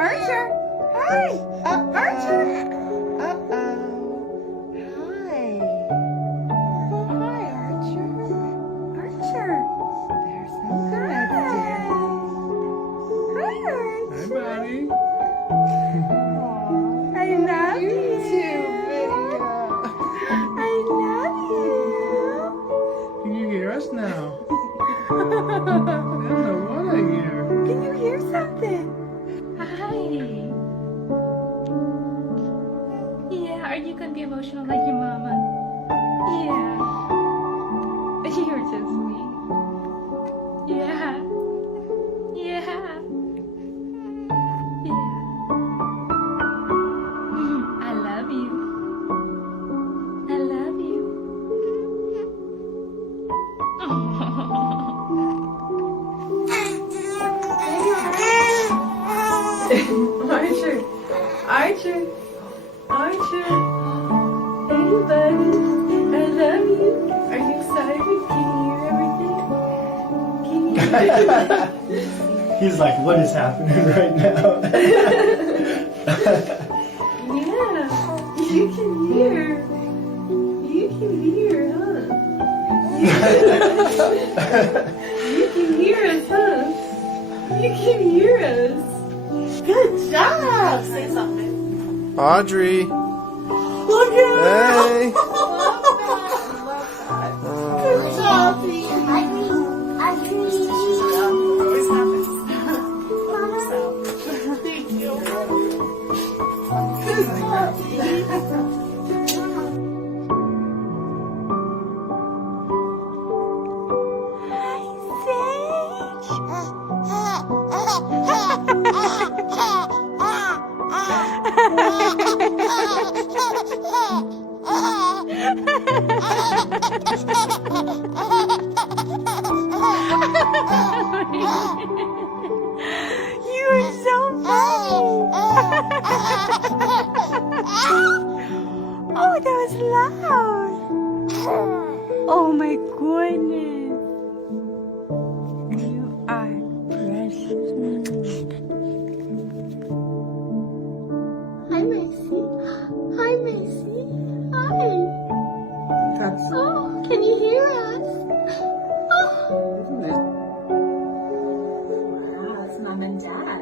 Archer. Hi. Archer. Uh-oh. Hi. Hi, Archer. Archer. There's so good, dear. Hi, Archer. Hi, buddy. Aw, I love you too, Lydia. I love you. Can you hear us now? I don't know what I hear. Can you hear something? Hi. Yeah, are you gonna be emotional like your mama? Yeah. You're so sweet. Yeah. Yeah. Yeah. I love you. I love you. Archer. Archer. Archer. Hey, buddy. I love you. Are you excited? Can you hear everything? Can you He's like, what is happening right now? Yeah. You can hear. You can hear, huh? You can hear us, huh? You can hear us. Good job. Say something. Audrey. Look at Hey. Good job, baby. Thank you. Good job, You are so funny. Oh, that was loud. Oh my goodness. You are precious. Hi, Macy. Hi, Macy. Hi. Oh, can you hear us? Oh. Wow, it's Mom and Dad.